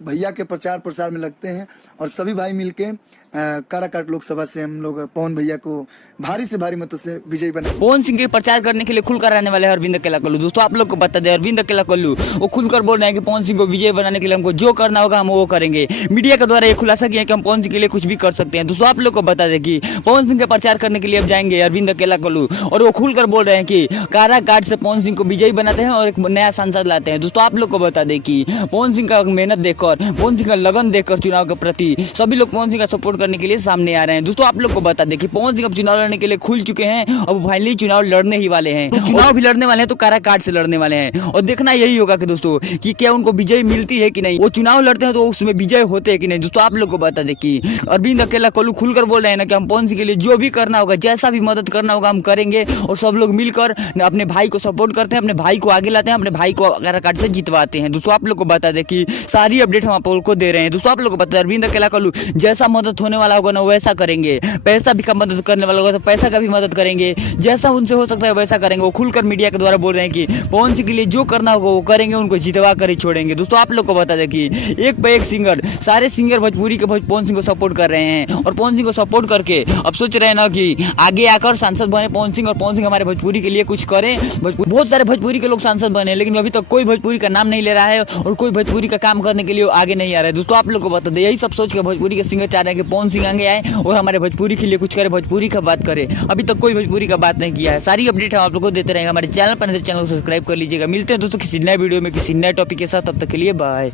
भैया के प्रचार प्रसार में लगते हैं और सभी भाई मिलके काराकाट लोकसभा से हम लोग पवन भैया को भारी से भारी मतों से विजयी बना। पवन सिंह के प्रचार करने के लिए खुलकर आने वाले हैं अरविंद अकेला कल्लू। दोस्तों आप लोग को बता दें, अरविंद अकेला कल्लू वो खुलकर बोल रहे हैं कि पवन सिंह को विजय बनाने के लिए हमको जो करना होगा हम वो करेंगे। मीडिया के द्वारा ये खुलासा किया कि हम पवन सिंह के लिए कुछ भी कर सकते हैं। दोस्तों आप लोग को बता दें कि पवन सिंह के प्रचार करने के लिए अब जाएंगे अरविंद अकेला कल्लू और वो खुलकर बोल रहे हैं कि काराकाट से पवन सिंह को विजयी बनाते हैं और एक नया सांसद लाते हैं। दोस्तों आप लोग को बता दें कि पवन सिंह का मेहनत देखकर, पवन सिंह का लगन देखकर चुनाव के प्रति सभी लोग पवन सिंह का सपोर्ट करने के लिए सामने आ रहे हैं। दोस्तों आप लोग को बता दें कि पवन सिंह अब चुनाव लड़ने के लिए खुल चुके हैं और वो फाइनली चुनाव लड़ने ही वाले हैं। चुनाव भी लड़ने वाले हैं तो काराकाट से लड़ने वाले हैं और देखना यही होगा कि दोस्तों कि क्या उनको विजय मिलती है कि नहीं। वो चुनाव लड़ते हैं तो उसमें विजय होते हैं कि नहीं। दोस्तों आप लोग को बता दें कि अरविंद अकेला कल्लू खुलकर बोल रहे हैं ना कि हम पवन सिंह के लिए जो भी करना होगा, जैसा भी मदद करना होगा हम करेंगे और सब लोग मिलकर अपने भाई को सपोर्ट करते हैं, अपने भाई को आगे लाते हैं, अपने भाई को काराकाट से जितवाते हैं। दोस्तों आप लोग को बता दें कि सारी अपडेट हम आप लोग को दे रहे हैं। दोस्तों आप लोग को बता दें अरविंद अकेला कल्लू जैसा मदद होने वाला होगा ना वैसा करेंगे, पैसा भी का मदद करने वाला होगा तो पैसा का भी मदद करेंगे, जैसा उनसे हो सकता है वैसा करेंगे। वो खुलकर मीडिया के द्वारा बोल रहे हैं कि पवन सिंह के लिए जो करना होगा वो करेंगे, उनको जितवा कर ही छोड़ेंगे। दोस्तों आप लोग को बता दें कि एक पे एक सिंगर, सारे सिंगर भोजपुरी के पवन सिंह को सपोर्ट कर रहे हैं और पवन सिंह को सपोर्ट करके अब सोच रहे हैं ना कि आगे आकर सांसद बने पवन सिंह और पवन सिंह हमारे भोजपुरी के लिए कुछ करें। बहुत सारे भोजपुरी के लोग सांसद बने लेकिन अभी तक कोई भोजपुरी का नाम नहीं ले रहा है और कोई भोजपुरी का काम करने के लिए आगे नहीं आ रहा है। दोस्तों आप लोग को बता दें यही सब सोच के भोजपुरी के सिंगर चाह रहे हैं कि पवन सिंह आगे आए और हमारे भोजपुरी के लिए कुछ करे, भोजपुरी का बात करे। अभी तक कोई भोजपुरी का बात नहीं किया है। सारी अपडेट हम आप लोगों को देते रहेंगे। हमारे चैनल पर चैनल को सब्सक्राइब कर लीजिएगा। मिलते हैं दोस्तों किसी नए वीडियो में किसी नए टॉपिक के साथ, तब तक के लिए बाय।